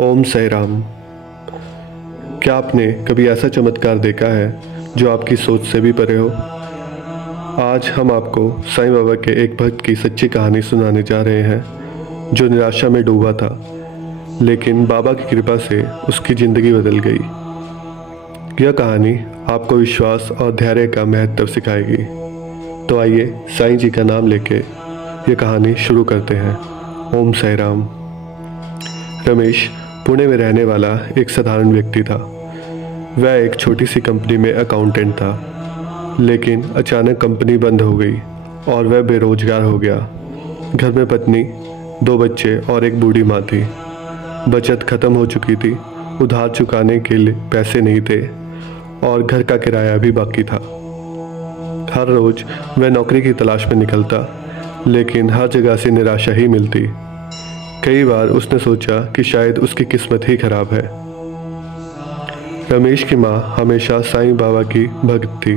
ओम साई राम। क्या आपने कभी ऐसा चमत्कार देखा है जो आपकी सोच से भी परे हो? आज हम आपको साईं बाबा के एक भक्त की सच्ची कहानी सुनाने जा रहे हैं जो निराशा में डूबा था, लेकिन बाबा की कृपा से उसकी ज़िंदगी बदल गई। यह कहानी आपको विश्वास और धैर्य का महत्व सिखाएगी। तो आइए साईं जी का नाम लेके ये कहानी शुरू करते हैं। ओम साई राम। रमेश पुणे में रहने वाला एक साधारण व्यक्ति था। वह एक छोटी सी कंपनी में अकाउंटेंट था, लेकिन अचानक कंपनी बंद हो गई और वह बेरोजगार हो गया। घर में पत्नी, 2 बच्चे और एक बूढ़ी माँ थी। बचत खत्म हो चुकी थी, उधार चुकाने के लिए पैसे नहीं थे और घर का किराया भी बाकी था। हर रोज़ वह नौकरी की तलाश में निकलता, लेकिन हर जगह से निराशा ही मिलती। कई बार उसने सोचा कि शायद उसकी किस्मत ही खराब है। रमेश की माँ हमेशा साईं बाबा की भक्त थी।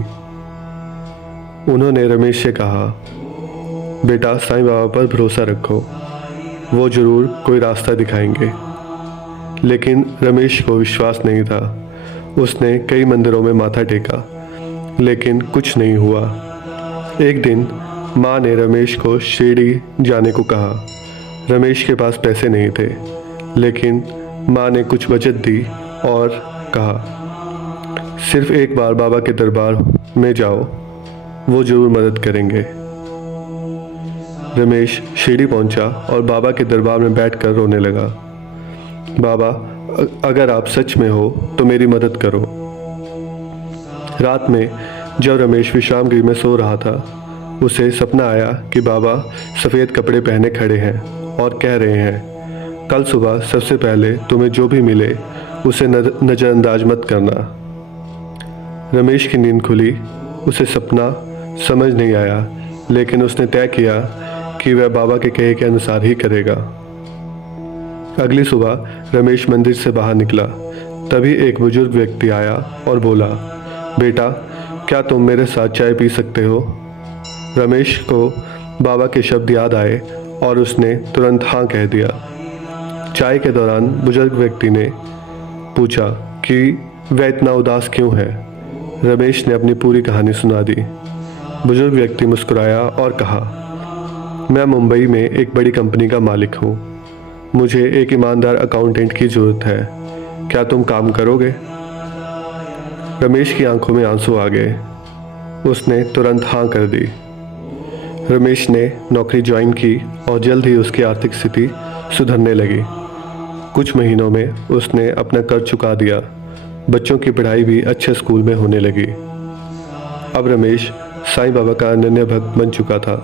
उन्होंने रमेश से कहा, बेटा साईं बाबा पर भरोसा रखो, वो ज़रूर कोई रास्ता दिखाएंगे। लेकिन रमेश को विश्वास नहीं था। उसने कई मंदिरों में माथा टेका, लेकिन कुछ नहीं हुआ। एक दिन माँ ने रमेश को शिरडी जाने को कहा। रमेश के पास पैसे नहीं थे, लेकिन माँ ने कुछ बचत दी और कहा, सिर्फ एक बार बाबा के दरबार में जाओ, वो ज़रूर मदद करेंगे। रमेश शिरडी पहुंचा और बाबा के दरबार में बैठकर रोने लगा। बाबा, अगर आप सच में हो तो मेरी मदद करो। रात में जब रमेश विश्राम गृह में सो रहा था, उसे सपना आया कि बाबा सफ़ेद कपड़े पहने खड़े हैं और कह रहे हैं, कल सुबह सबसे पहले तुम्हें जो भी मिले उसे नज़रअंदाज मत करना। रमेश की नींद खुली। उसे सपना समझ नहीं आया, लेकिन उसने तय किया कि वह बाबा के कहे के अनुसार ही करेगा। अगली सुबह रमेश मंदिर से बाहर निकला। तभी एक बुजुर्ग व्यक्ति आया और बोला, बेटा क्या तुम मेरे साथ चाय पी सकते हो? रमेश को बाबा के शब्द याद आए और उसने तुरंत हाँ कह दिया। चाय के दौरान बुजुर्ग व्यक्ति ने पूछा कि वह इतना उदास क्यों है। रमेश ने अपनी पूरी कहानी सुना दी। बुजुर्ग व्यक्ति मुस्कुराया और कहा, मैं मुंबई में एक बड़ी कंपनी का मालिक हूँ। मुझे एक ईमानदार अकाउंटेंट की ज़रूरत है। क्या तुम काम करोगे? रमेश की आंखों में आंसू आ गए। उसने तुरंत हाँ कर दी। रमेश ने नौकरी ज्वाइन की और जल्द ही उसकी आर्थिक स्थिति सुधरने लगी। कुछ महीनों में उसने अपना कर्ज चुका दिया। बच्चों की पढ़ाई भी अच्छे स्कूल में होने लगी। अब रमेश साईं बाबा का अनन्य भक्त बन चुका था।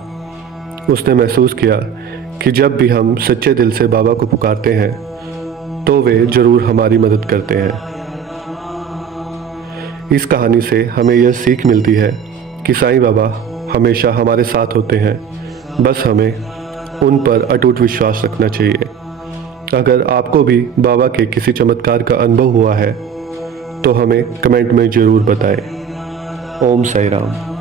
उसने महसूस किया कि जब भी हम सच्चे दिल से बाबा को पुकारते हैं तो वे ज़रूर हमारी मदद करते हैं। इस कहानी से हमें यह सीख मिलती है कि साईं बाबा हमेशा हमारे साथ होते हैं, बस हमें उन पर अटूट विश्वास रखना चाहिए। अगर आपको भी बाबा के किसी चमत्कार का अनुभव हुआ है तो हमें कमेंट में ज़रूर बताएं। ओम साई राम।